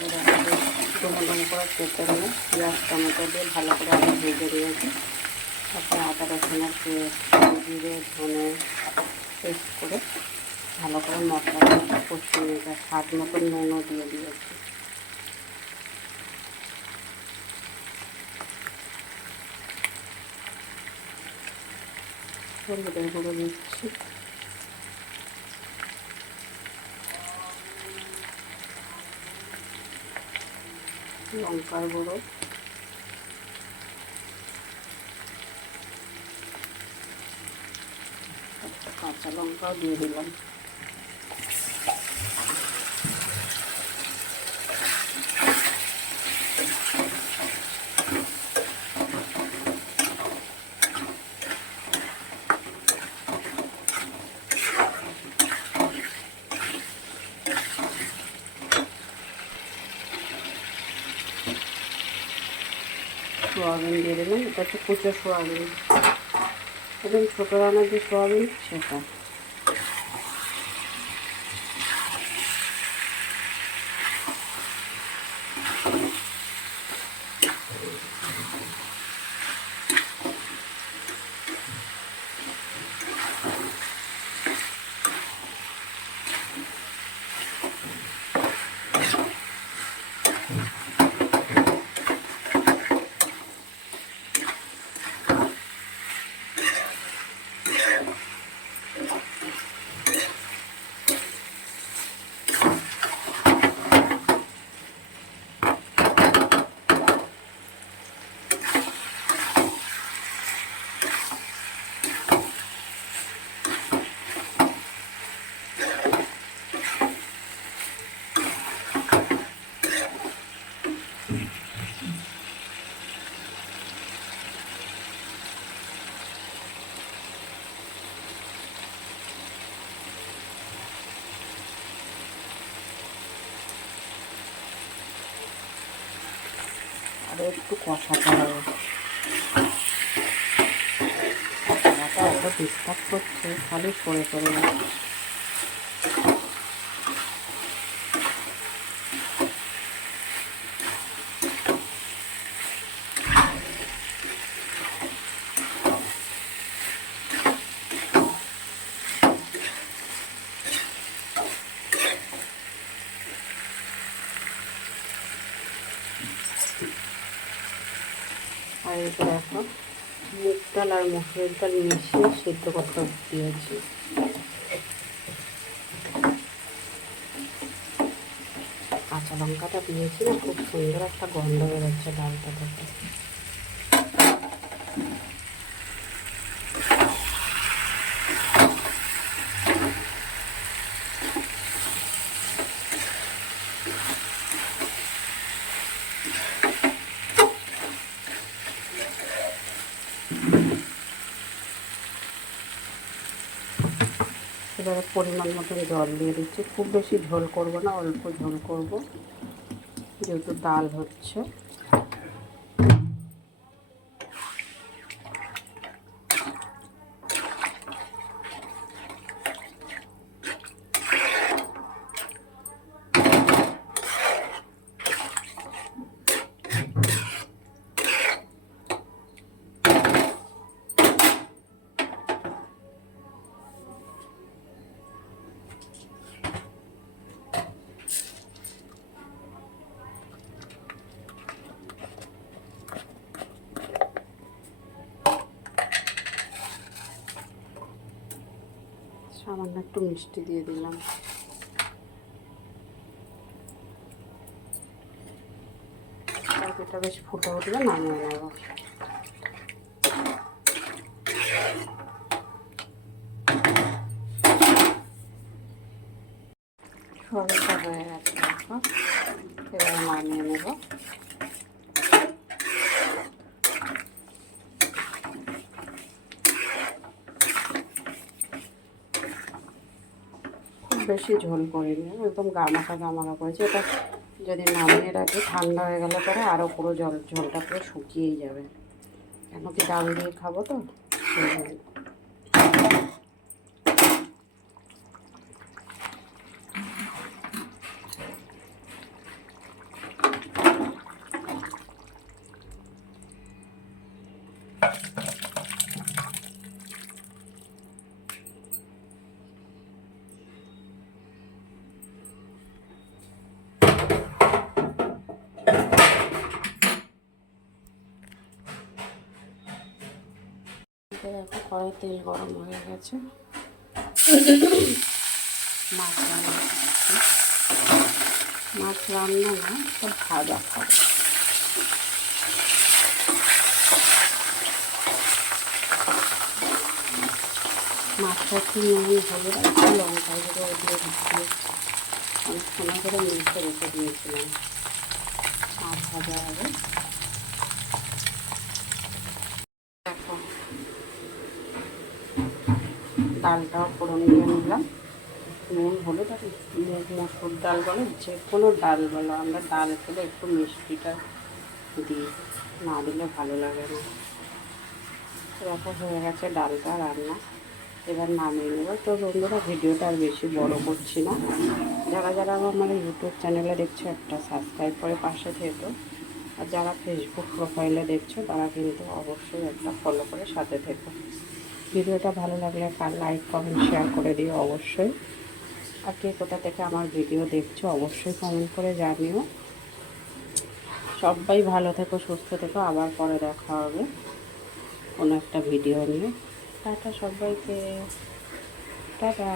ডুমো করে কেটে নিয়ে পেঁয়াজ টমেটো দিয়ে ভালো করে আমি ভেজে দিয়েছি। তারপরে আদা রসুনের পেস্ট, জিরে ধনে পেস্ট করে ভালো করে মশলাটা কষিয়ে নিয়েছি। স্বাদ মতো নুনও দিয়ে দিয়েছি। হলুদের গুঁড়ো দিচ্ছি, লঙ্কার গুঁড়ো, একটা কাঁচা লঙ্কাও দিয়ে দিলাম। সোয়াবিন দিয়ে দিলাম, এটা হচ্ছে কুচো সোয়াবিন, একদম ছোটো রান্নার যে সোয়াবিন সেটা। আর একটু কষাতে হবে। কষাটা এত ডিস্টার্ব করছে, খালি সরে সরে যাচ্ছে। আর এটা দেখো মুগ ডাল আর মসুরের ডাল মিশিয়ে সিদ্ধ করতে দিয়েছি। কাঁচা লঙ্কাটা দিয়েছি না, খুব সুন্দর একটা গন্ধ বেরোচ্ছে ডালটা থেকে। এবারে পরিমাণ মতন জল দিয়ে দিচ্ছি। খুব বেশি ঝোল করব না, অল্প ঝোল করব, যেহেতু ডাল হচ্ছে। সামান্য একটু মিষ্টি দিয়ে দিলাম। এটা বেশ ফুটে উঠলে নামিয়ে নেব। সবটা হয়ে গেছে, এবার নামিয়ে নেব। বেশি ঝোল করিনি, একদম গামাখা করেছি। এটা যদি নামিয়ে রাখি ঠান্ডা হয়ে গেলে পরে আরও পুরো ঝোলটা পুরো শুকিয়েই যাবে, কেন কি ডাল দিয়ে খাবো তো সেই জন্য। দেখো কড়াই তেল গরম হয়ে গেছে, মাছ রান্না করছি। মাছ রান্না না, তো ভাজা খাবো। মাছটা একটু নুন হলুদ আর একটু লঙ্কা গুঁড়ো দিয়ে দিচ্ছি। অনেক সময় করে মিশে রেখে দিয়েছিলাম। মাছ ভাজা হবে। দেখো ডালটাও ফোড়ন দিয়ে নিলাম। নুন হলুদ আর মসুর ডাল বলো, যে কোনো ডাল বলো, আমরা ডাল খেলে একটু মিষ্টিটা দিই, না দিলে ভালো লাগে না। দেখো হয়ে গেছে ডালটা রান্না, এবার নামিয়ে নেব। তো বন্ধুরা, ভিডিওটা আর বেশি বড় করছি না। যারা যারা আমার ইউটিউব চ্যানেলে দেখছো একটা সাবস্ক্রাইব করে পাশে থেকো, আর যারা ফেসবুক প্রোফাইলে দেখছো তারা কিন্তু অবশ্যই একটা ফলো করে সাথে থেকো। ভিডিওটা ভালো লাগলে লাইক কমেন্ট শেয়ার করে দিও অবশ্যই। আর কে কোথা থেকে আমার ভিডিও দেখছো অবশ্যই কমেন্ট করে জানিও। সবাই ভালো থেকো, সুস্থ থেকো। আবার পরে দেখা হবে কোনো একটা ভিডিও নিয়ে। টাটা সবাইকে, টাটা।